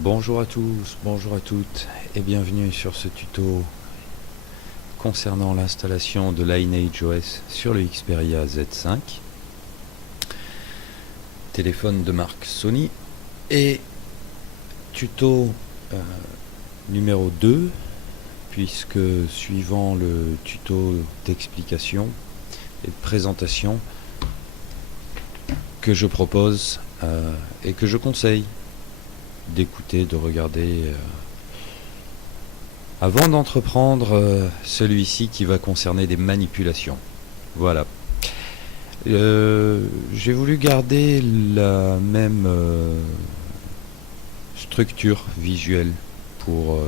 Bonjour à tous, bonjour à toutes et bienvenue sur ce tuto concernant l'installation de Lineage OS sur le Xperia Z5, téléphone de marque Sony, et tuto numéro 2, puisque suivant le tuto d'explication et de présentation que je propose et que je conseille d'écouter, de regarder avant d'entreprendre celui-ci qui va concerner des manipulations. Voilà. J'ai voulu garder la même structure visuelle pour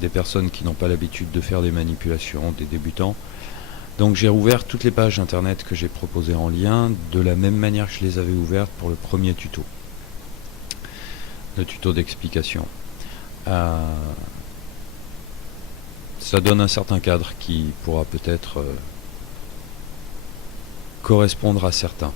des personnes qui n'ont pas l'habitude de faire des manipulations, des débutants. Donc j'ai ouvert toutes les pages internet que j'ai proposées en lien de la même manière que je les avais ouvertes pour le premier tuto. Le tuto d'explication. Ça donne un certain cadre qui pourra peut-être correspondre à certains.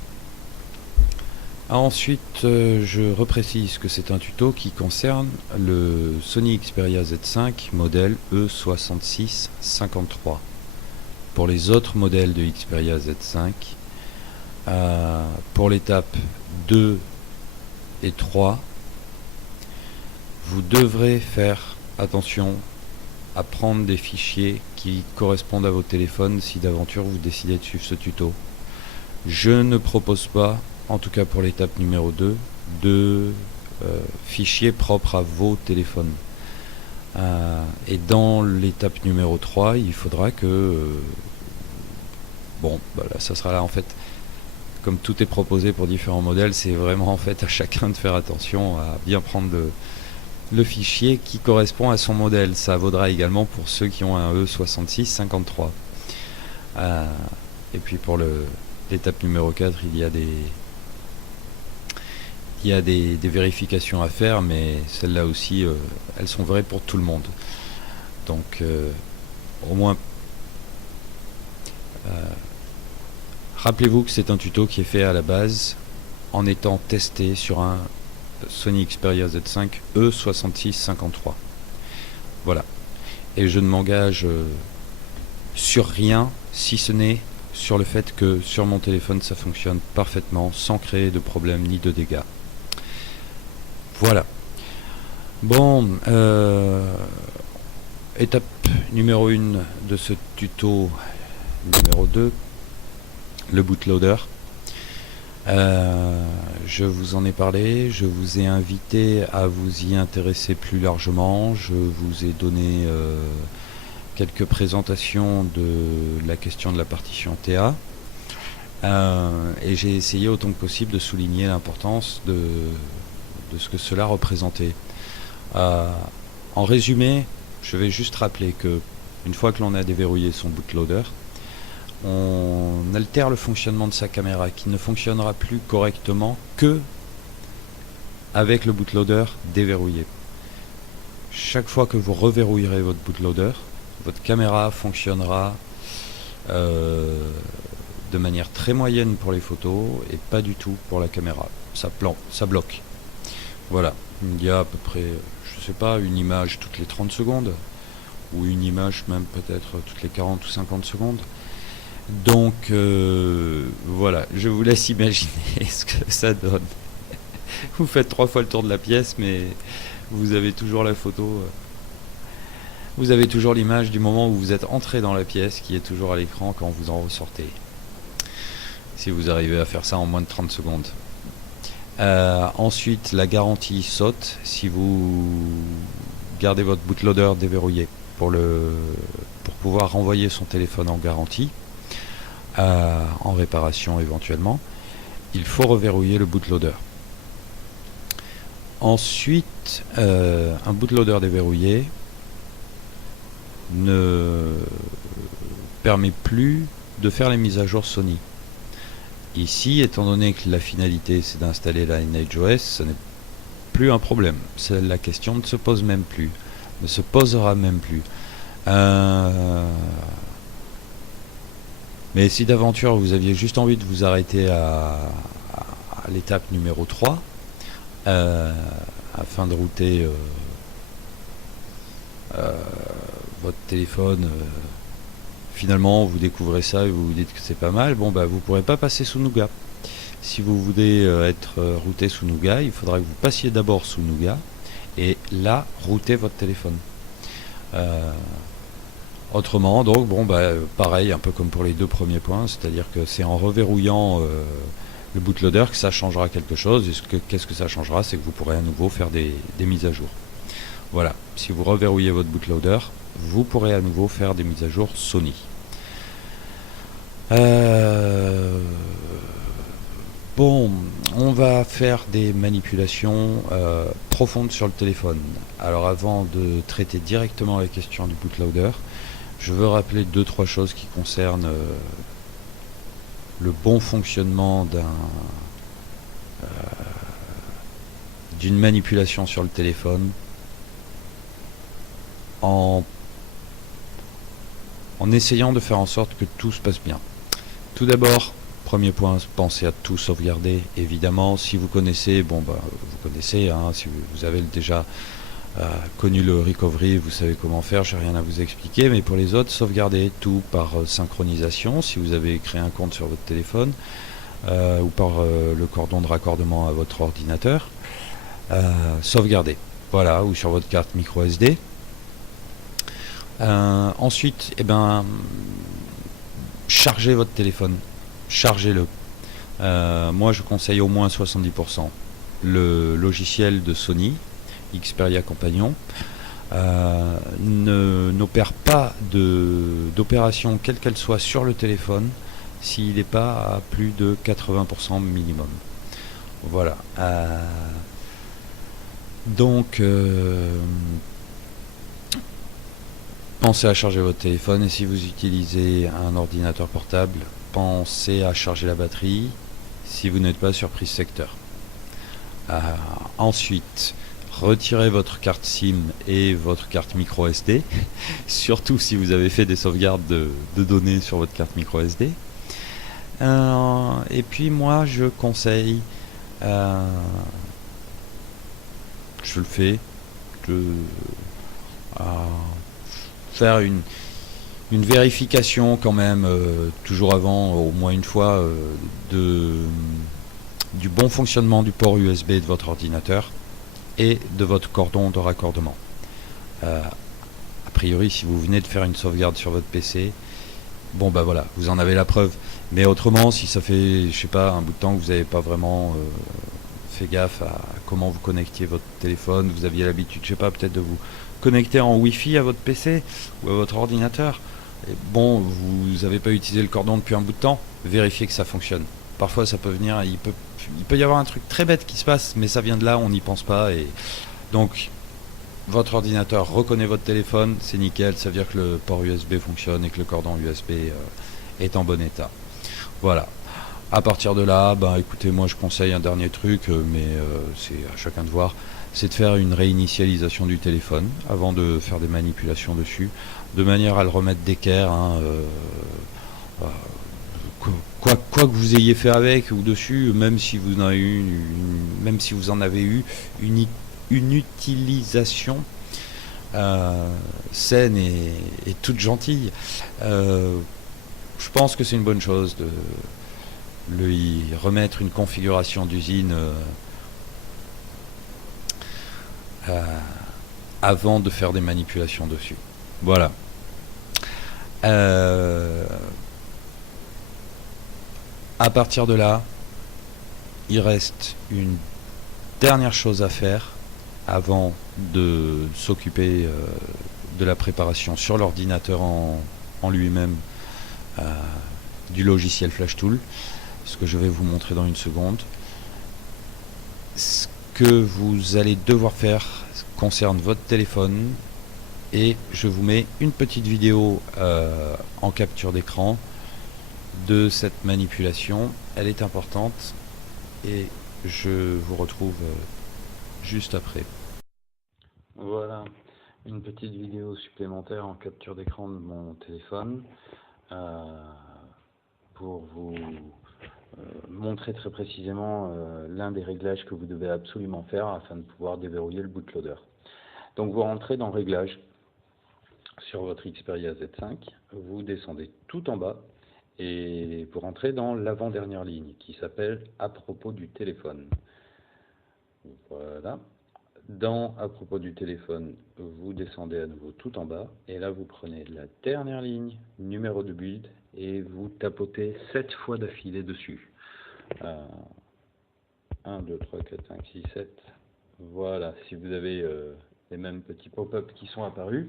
Ensuite, je reprécise que c'est un tuto qui concerne le Sony Xperia Z5 modèle E6653. Pour les autres modèles de Xperia Z5, pour l'étape 2 et 3, vous devrez faire attention à prendre des fichiers qui correspondent à vos téléphones si d'aventure vous décidez de suivre ce tuto. Je ne propose pas, en tout cas pour l'étape numéro 2, de fichiers propres à vos téléphones. Et dans l'étape numéro 3, il faudra que... bon, voilà, ça sera là en fait, comme tout est proposé pour différents modèles, c'est vraiment en fait à chacun de faire attention à bien prendre le fichier qui correspond à son modèle. Ça vaudra également pour ceux qui ont un E6653. Et puis pour l'étape numéro 4, il y a des vérifications à faire, mais celles-là aussi, elles sont vraies pour tout le monde. Donc, au moins, rappelez-vous que c'est un tuto qui est fait à la base en étant testé sur un Sony Xperia Z5 E6653. Voilà. Et je ne m'engage sur rien, si ce n'est sur le fait que sur mon téléphone ça fonctionne parfaitement sans créer de problème ni de dégâts. Voilà. Bon, étape numéro 1 de ce tuto numéro 2, le bootloader. Je vous en ai parlé, je vous ai invité à vous y intéresser plus largement, je vous ai donné quelques présentations de la question de la partition TA, et j'ai essayé autant que possible de souligner l'importance de ce que cela représentait. En résumé, je vais juste rappeler que une fois que l'on a déverrouillé son bootloader, on altère le fonctionnement de sa caméra qui ne fonctionnera plus correctement que avec le bootloader déverrouillé. Chaque fois que vous reverrouillerez votre bootloader, votre caméra fonctionnera de manière très moyenne pour les photos et pas du tout pour la caméra. Ça bloque. Voilà, il y a à peu près, je sais pas, une image toutes les 30 secondes ou une image même peut-être toutes les 40 ou 50 secondes. Donc voilà, je vous laisse imaginer ce que ça donne. Vous faites 3 fois le tour de la pièce, mais vous avez toujours la photo, vous avez toujours l'image du moment où vous êtes entré dans la pièce qui est toujours à l'écran quand vous en ressortez. Si vous arrivez à faire ça en moins de 30 secondes. Ensuite, la garantie saute si vous gardez votre bootloader déverrouillé pour pouvoir renvoyer son téléphone en garantie. En réparation éventuellement, il faut reverrouiller le bootloader. Ensuite, un bootloader déverrouillé ne permet plus de faire les mises à jour Sony. Ici, étant donné que la finalité c'est d'installer la Lineage OS, ce n'est plus un problème. La question ne se pose même plus, ne se posera même plus. Mais si d'aventure vous aviez juste envie de vous arrêter à l'étape numéro 3, afin de router votre téléphone. Finalement vous découvrez ça et vous vous dites que c'est pas mal, bon bah vous pourrez pas passer sous Nougat. Si vous voulez être routé sous Nougat, il faudra que vous passiez d'abord sous Nougat et là router votre téléphone. Autrement, donc bon bah pareil, un peu comme pour les deux premiers points, c'est-à-dire que c'est en reverrouillant le bootloader que ça changera quelque chose. Et qu'est-ce que ça changera, c'est que vous pourrez à nouveau faire des mises à jour. Voilà, si vous reverrouillez votre bootloader, vous pourrez à nouveau faire des mises à jour Sony. Bon, on va faire des manipulations profondes sur le téléphone. Alors avant de traiter directement la question du bootloader, je veux rappeler 2-3 choses qui concernent le bon fonctionnement d'une manipulation sur le téléphone en essayant de faire en sorte que tout se passe bien. Tout d'abord, premier point, pensez à tout sauvegarder. Évidemment, si vous connaissez, bon bah vous connaissez, hein, si vous avez déjà connu le recovery, vous savez comment faire, j'ai rien à vous expliquer, mais pour les autres, sauvegardez tout par synchronisation, si vous avez créé un compte sur votre téléphone, ou par le cordon de raccordement à votre ordinateur, sauvegardez, voilà, ou sur votre carte micro SD. Ensuite, chargez votre téléphone, chargez-le. Moi je conseille au moins 70%. Le logiciel de Sony, Xperia Compagnon, n'opère pas d'opération quelle qu'elle soit sur le téléphone s'il n'est pas à plus de 80% minimum. Voilà. Donc pensez à charger votre téléphone, et si vous utilisez un ordinateur portable, pensez à charger la batterie si vous n'êtes pas sur prise secteur. Ensuite, retirez votre carte SIM et votre carte micro SD, surtout si vous avez fait des sauvegardes de données sur votre carte micro SD. Et puis moi je conseille, je le fais, de faire une vérification quand même, toujours avant, au moins une fois, du bon fonctionnement du port USB de votre ordinateur et de votre cordon de raccordement. A priori, si vous venez de faire une sauvegarde sur votre PC, bon bah voilà, vous en avez la preuve. Mais autrement, si ça fait, je sais pas, un bout de temps que vous n'avez pas vraiment fait gaffe à comment vous connectiez votre téléphone, vous aviez l'habitude, je sais pas, peut-être de vous connecter en Wi-Fi à votre PC ou à votre ordinateur, et bon, vous n'avez pas utilisé le cordon depuis un bout de temps, vérifiez que ça fonctionne. Parfois ça peut venir, il peut y avoir un truc très bête qui se passe, mais ça vient de là, on n'y pense pas, et donc votre ordinateur reconnaît votre téléphone, c'est nickel, ça veut dire que le port USB fonctionne et que le cordon USB est en bon état. Voilà. À partir de là, bah écoutez, moi je conseille un dernier truc, mais c'est à chacun de voir, c'est de faire une réinitialisation du téléphone avant de faire des manipulations dessus, de manière à le remettre d'équerre, hein, quoi que vous ayez fait avec ou dessus, même si vous en avez eu une utilisation saine et toute gentille, je pense que c'est une bonne chose de lui remettre une configuration d'usine avant de faire des manipulations dessus. Voilà. À partir de là, il reste une dernière chose à faire avant de s'occuper de la préparation sur l'ordinateur en lui-même du logiciel FlashTool, ce que je vais vous montrer dans une seconde. Ce que vous allez devoir faire concerne votre téléphone, et je vous mets une petite vidéo en capture d'écran de cette manipulation. Elle est importante et je vous retrouve juste après. Voilà, une petite vidéo supplémentaire en capture d'écran de mon téléphone pour vous montrer très précisément l'un des réglages que vous devez absolument faire afin de pouvoir déverrouiller le bootloader. Donc vous rentrez dans Réglages sur votre Xperia Z5, vous descendez tout en bas et vous rentrez dans l'avant-dernière ligne qui s'appelle à propos du téléphone. Voilà. Dans à propos du téléphone, vous descendez à nouveau tout en bas et là vous prenez la dernière ligne, numéro de build, et vous tapotez 7 fois d'affilée dessus. 1, 2, 3, 4, 5, 6, 7. Voilà, si vous avez les mêmes petits pop-up qui sont apparus,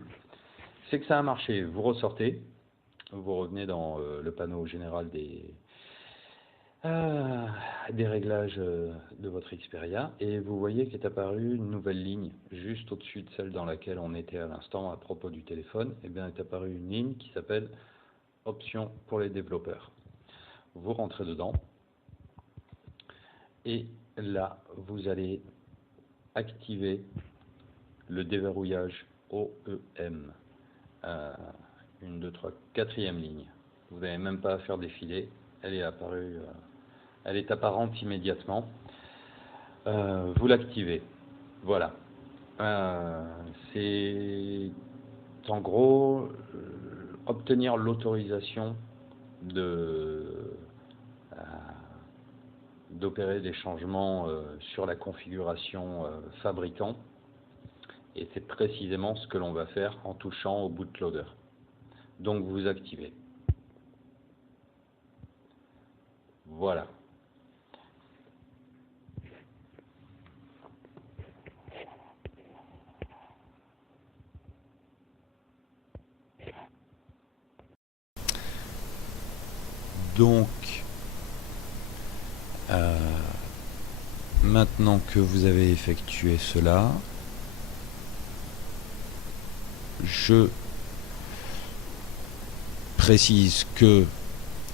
c'est que ça a marché. Vous ressortez, vous revenez dans le panneau général des réglages de votre Xperia et vous voyez qu'est apparue une nouvelle ligne juste au-dessus de celle dans laquelle on était à l'instant à propos du téléphone. Et bien est apparue une ligne qui s'appelle Options pour les développeurs. Vous rentrez dedans et là vous allez activer le déverrouillage OEM. 1, 2, 3, quatrième ligne. Vous n'avez même pas à faire défiler, elle est apparue, elle est apparente immédiatement. Vous l'activez. Voilà. C'est en gros obtenir l'autorisation d'opérer des changements sur la configuration fabricant. Et c'est précisément ce que l'on va faire en touchant au bootloader. Donc vous activez. Voilà. Donc, maintenant que vous avez effectué cela, je précise que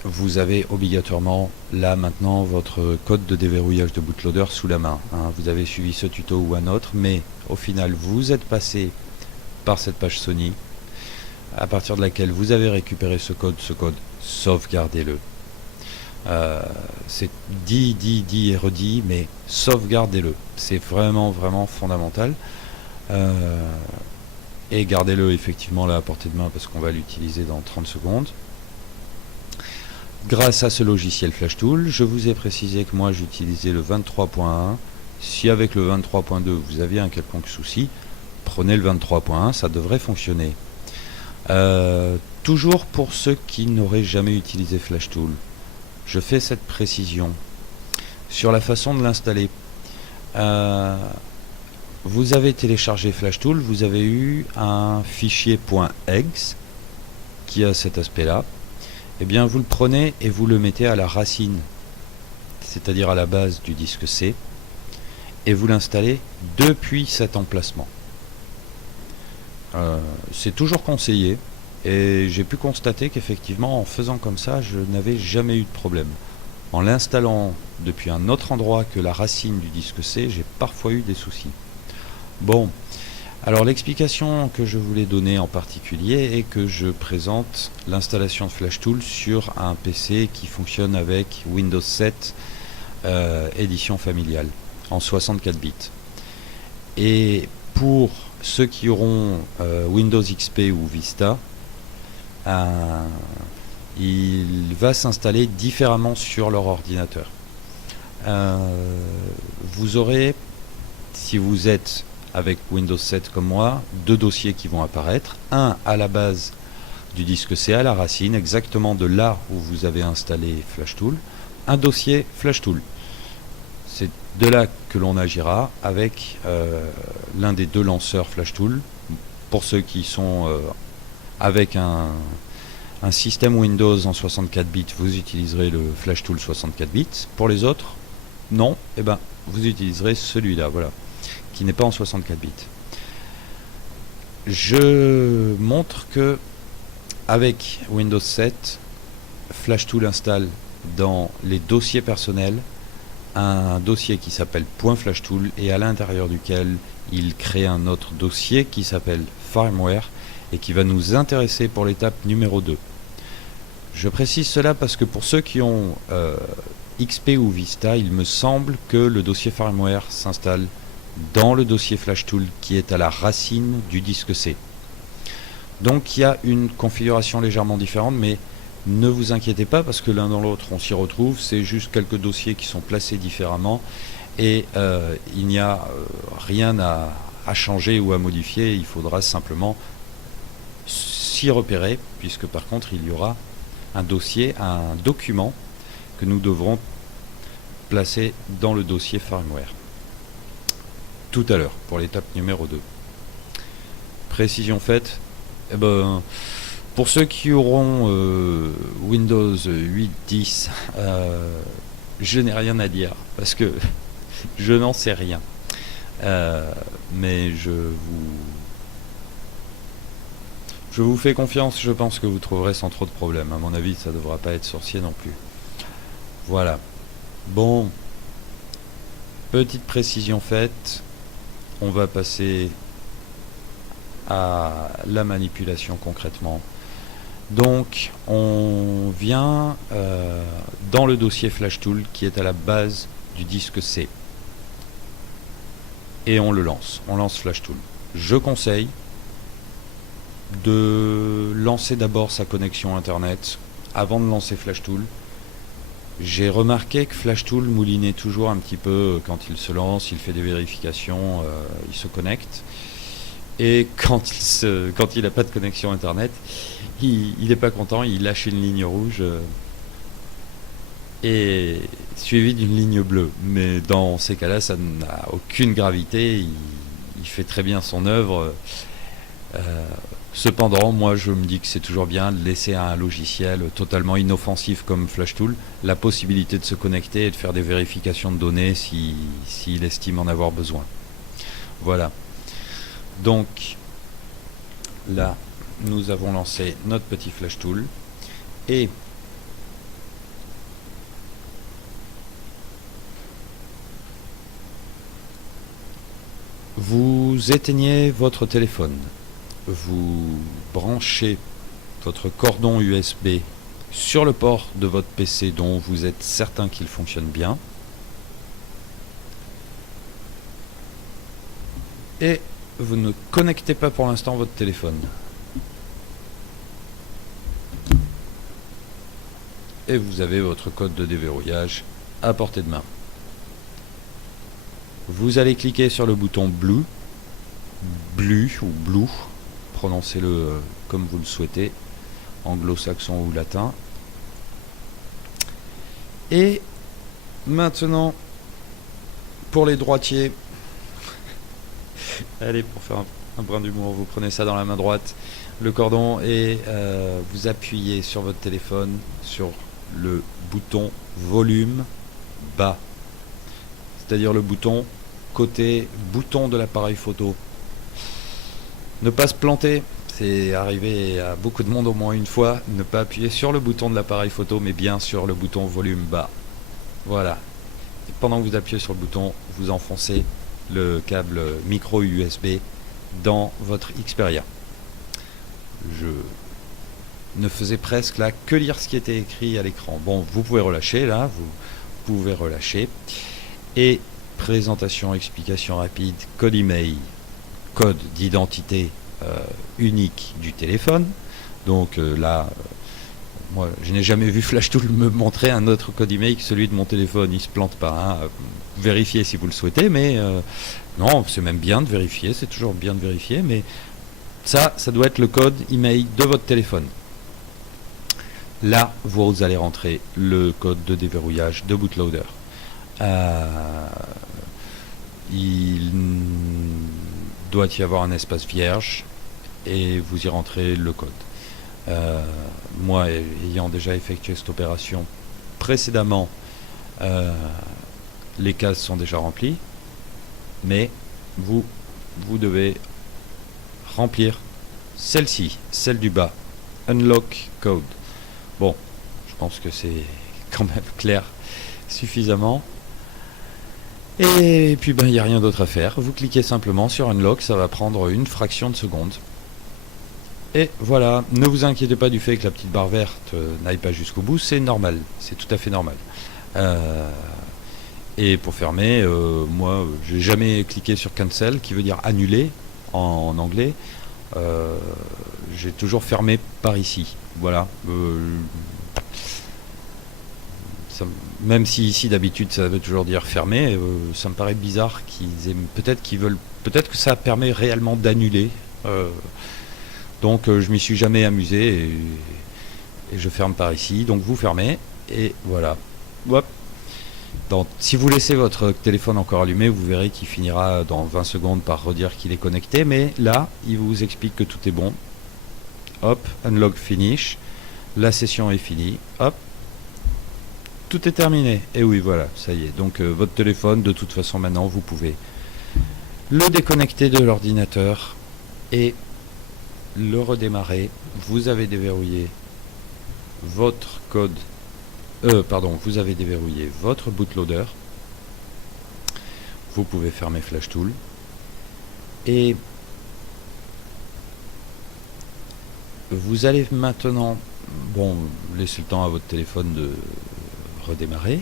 vous avez obligatoirement là maintenant votre code de déverrouillage de bootloader sous la main. Vous avez suivi ce tuto ou un autre, mais au final vous êtes passé par cette page Sony à partir de laquelle vous avez récupéré ce code, sauvegardez-le. C'est dit et redit, mais sauvegardez-le. C'est vraiment fondamental. Et gardez-le effectivement là à portée de main parce qu'on va l'utiliser dans 30 secondes. Grâce à ce logiciel FlashTool, je vous ai précisé que moi j'utilisais le 23.1. Si avec le 23.2 vous aviez un quelconque souci, prenez le 23.1, ça devrait fonctionner. Toujours pour ceux qui n'auraient jamais utilisé FlashTool, je fais cette précision sur la façon de l'installer. Vous avez téléchargé FlashTool, vous avez eu un fichier .exe qui a cet aspect-là. Eh bien, vous le prenez et vous le mettez à la racine, c'est-à-dire à la base du disque C, et vous l'installez depuis cet emplacement. C'est toujours conseillé, et j'ai pu constater qu'effectivement, en faisant comme ça, je n'avais jamais eu de problème. En l'installant depuis un autre endroit que la racine du disque C, j'ai parfois eu des soucis. Bon, alors l'explication que je voulais donner en particulier est que je présente l'installation de FlashTool sur un PC qui fonctionne avec Windows 7 édition familiale en 64 bits. Et pour ceux qui auront Windows XP ou Vista, il va s'installer différemment sur leur ordinateur. Vous aurez, si vous êtes avec Windows 7 comme moi, deux dossiers qui vont apparaître. Un à la base du disque C, à la racine, exactement de là où vous avez installé FlashTool. Un dossier FlashTool. C'est de là que l'on agira avec l'un des deux lanceurs FlashTool. Pour ceux qui sont avec un système Windows en 64 bits, vous utiliserez le FlashTool 64 bits. Pour les autres, non, eh ben, vous utiliserez celui-là, voilà, qui n'est pas en 64 bits. Je montre que avec Windows 7, FlashTool installe dans les dossiers personnels un dossier qui s'appelle .flashtool et à l'intérieur duquel il crée un autre dossier qui s'appelle firmware et qui va nous intéresser pour l'étape numéro 2. Je précise cela parce que pour ceux qui ont XP ou Vista, il me semble que le dossier firmware s'installe dans le dossier FlashTool qui est à la racine du disque C. Donc il y a une configuration légèrement différente, mais ne vous inquiétez pas parce que l'un dans l'autre on s'y retrouve, c'est juste quelques dossiers qui sont placés différemment et il n'y a rien à changer ou à modifier, il faudra simplement s'y repérer puisque par contre il y aura un dossier, un document que nous devrons placer dans le dossier firmware tout à l'heure pour l'étape numéro 2. Précision faite, eh ben, pour ceux qui auront Windows 8, 10, je n'ai rien à dire parce que je n'en sais rien. Mais je vous fais confiance, je pense que vous trouverez sans trop de problèmes. À mon avis, ça ne devra pas être sorcier non plus. Voilà. Bon, petite précision faite, on va passer à la manipulation concrètement. Donc, on vient dans le dossier FlashTool qui est à la base du disque C. Et on le lance. On lance FlashTool. Je conseille de lancer d'abord sa connexion Internet avant de lancer FlashTool. J'ai remarqué que FlashTool moulinait toujours un petit peu quand il se lance, il fait des vérifications, il se connecte. Et quand il n'a pas de connexion Internet, il n'est pas content, il lâche une ligne rouge et suivi d'une ligne bleue. Mais dans ces cas-là, ça n'a aucune gravité, il fait très bien son œuvre. Cependant, moi je me dis que c'est toujours bien de laisser à un logiciel totalement inoffensif comme FlashTool la possibilité de se connecter et de faire des vérifications de données s'il estime en avoir besoin. Voilà. Donc là, nous avons lancé notre petit FlashTool et vous éteignez votre téléphone. Vous branchez votre cordon USB sur le port de votre PC dont vous êtes certain qu'il fonctionne bien. Et vous ne connectez pas pour l'instant votre téléphone. Et vous avez votre code de déverrouillage à portée de main. Vous allez cliquer sur le bouton Blue ou Blue, prononcez-le comme vous le souhaitez, anglo-saxon ou latin. Et maintenant, pour les droitiers, allez, pour faire un brin d'humour, vous prenez ça dans la main droite, le cordon, et vous appuyez sur votre téléphone sur le bouton volume bas, c'est-à-dire le bouton côté bouton de l'appareil photo. Ne pas se planter, c'est arrivé à beaucoup de monde au moins une fois, ne pas appuyer sur le bouton de l'appareil photo mais bien sur le bouton volume bas. Voilà. Et pendant que vous appuyez sur le bouton, vous enfoncez le câble micro USB dans votre Xperia. Je ne faisais presque là que lire ce qui était écrit à l'écran. Bon, vous pouvez relâcher là, vous pouvez relâcher. Et présentation, explication rapide, code email, code d'identité unique du téléphone. Donc là, moi je n'ai jamais vu FlashTool me montrer un autre code email que celui de mon téléphone. Il se plante pas, hein. Vérifiez si vous le souhaitez, mais non, c'est même bien de vérifier, c'est toujours bien de vérifier, mais ça doit être le code email de votre téléphone. Là, vous allez rentrer le code de déverrouillage de bootloader. Il doit y avoir un espace vierge et vous y rentrez le code. Moi, ayant déjà effectué cette opération précédemment, les cases sont déjà remplies, mais vous devez remplir celle-ci, celle du bas, unlock code. Bon, je pense que c'est quand même clair suffisamment. Et puis il n'y a rien d'autre à faire. Vous cliquez simplement sur Unlock, ça va prendre une fraction de seconde. Et voilà, ne vous inquiétez pas du fait que la petite barre verte n'aille pas jusqu'au bout, c'est normal, c'est tout à fait normal. Et pour fermer, moi, j'ai jamais cliqué sur cancel, qui veut dire annuler en anglais. J'ai toujours fermé par ici. Voilà. Même si ici d'habitude ça veut toujours dire fermer, ça me paraît bizarre qu'ils aient, peut-être que ça permet réellement d'annuler. Donc je m'y suis jamais amusé et je ferme par ici. Donc vous fermez et voilà. Hop. Donc, si vous laissez votre téléphone encore allumé, vous verrez qu'il finira dans 20 secondes par redire qu'il est connecté. Mais là, il vous explique que tout est bon. Hop, unlock finish. La session est finie. Hop. Tout est terminé. Et oui, voilà, ça y est. Donc votre téléphone, de toute façon, maintenant, vous pouvez le déconnecter de l'ordinateur et le redémarrer. Vous avez déverrouillé votre code. Vous avez déverrouillé votre bootloader. Vous pouvez fermer FlashTool. Et vous allez maintenant, laissez le temps à votre téléphone de redémarrer.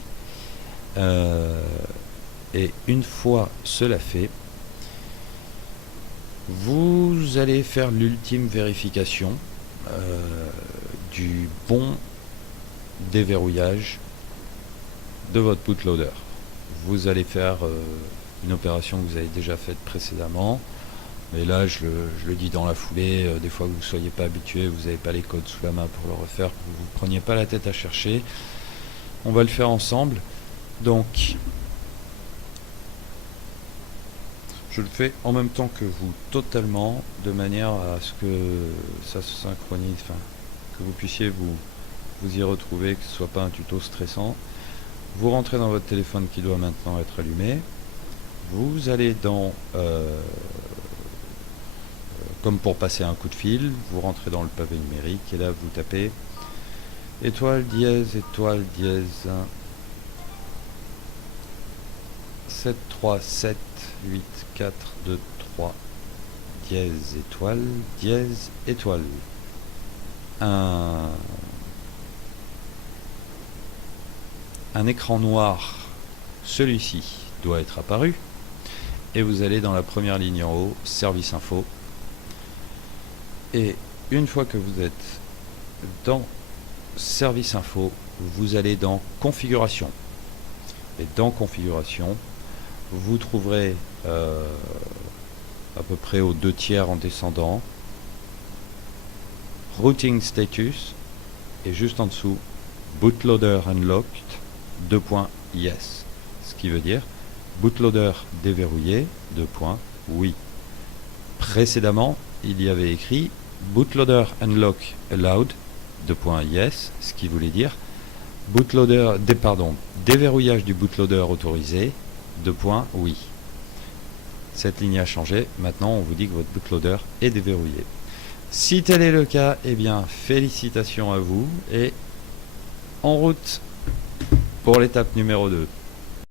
Et une fois cela fait, vous allez faire l'ultime vérification du bon déverrouillage de votre bootloader. Vous allez faire une opération que vous avez déjà faite précédemment, mais là je le dis dans la foulée. Des fois que vous ne soyez pas habitué, vous n'avez pas les codes sous la main pour le refaire, que vous ne preniez pas la tête à chercher, on va le faire ensemble. Donc je le fais en même temps que vous, totalement, de manière à ce que ça se synchronise, que vous puissiez vous y retrouver, que ce ne soit pas un tuto stressant. Vous rentrez dans votre téléphone qui doit maintenant être allumé. Vous allez dans, comme pour passer un coup de fil, vous rentrez dans le pavé numérique et là vous tapez étoile dièse 7 3 7 8 4 2 3 dièse étoile. Un écran noir, celui-ci, doit être apparu. Et vous allez dans la première ligne en haut, service info. Et une fois que vous êtes dans service info, vous allez dans configuration. Et dans configuration, vous trouverez à peu près aux 2/3 en descendant routing status et juste en dessous bootloader unlocked yes, ce qui veut dire bootloader déverrouillé oui. Précédemment il y avait écrit bootloader unlock allowed yes, ce qui voulait dire déverrouillage du bootloader autorisé oui. Cette ligne a changé, maintenant on vous dit que votre bootloader est déverrouillé. Si tel est le cas, eh bien félicitations à vous et en route pour l'étape numéro 2.